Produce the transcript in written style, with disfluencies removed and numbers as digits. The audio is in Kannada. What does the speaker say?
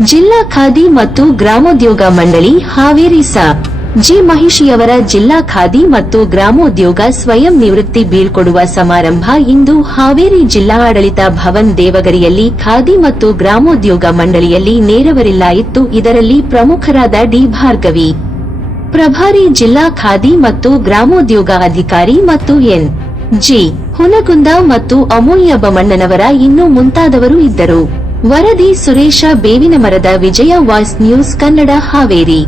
ಜಿಲ್ಲಾ ಖಾದಿ ಮತ್ತು ಗ್ರಾಮೋದ್ಯೋಗ ಮಂಡಳಿ ಹಾವೇರಿ ಸ. ಜಿ. ಮಹಿಷಿಯವರ ಜಿಲ್ಲಾ ಖಾದಿ ಮತ್ತು ಗ್ರಾಮೋದ್ಯೋಗ ಸ್ವಯಂ ನಿವೃತ್ತಿ ಬೀಳ್ಕೊಡುವ ಸಮಾರಂಭ ಇಂದು ಹಾವೇರಿ ಜಿಲ್ಲಾ ಆಡಳಿತ ಭವನ್ ದೇವಗರಿಯಲ್ಲಿ ಖಾದಿ ಮತ್ತು ಗ್ರಾಮೋದ್ಯೋಗ ಮಂಡಳಿಯಲ್ಲಿ ನೇರವರಿಲ್ಲ ಇತ್ತು. ಇದರಲ್ಲಿ ಪ್ರಮುಖರಾದ ಡಿ. ಭಾರ್ಗವಿ, ಪ್ರಭಾರಿ ಜಿಲ್ಲಾ ಖಾದಿ ಮತ್ತು ಗ್ರಾಮೋದ್ಯೋಗ ಅಧಿಕಾರಿ ಮತ್ತು ಎನ್. ಜಿ. ಹುನಗುಂದ ಮತ್ತು ಅಮೂಲ್ಯ ಬಮಣ್ಣನವರ ಇನ್ನೂ ಮುಂತಾದವರು ಇದ್ದರು. ವರದಿ ಸುರೇಶ ಬೇವಿನಮರದ, ವಿಜಯ ವಾಯ್ಸ್ ನ್ಯೂಸ್ ಕನ್ನಡ, ಹಾವೇರಿ.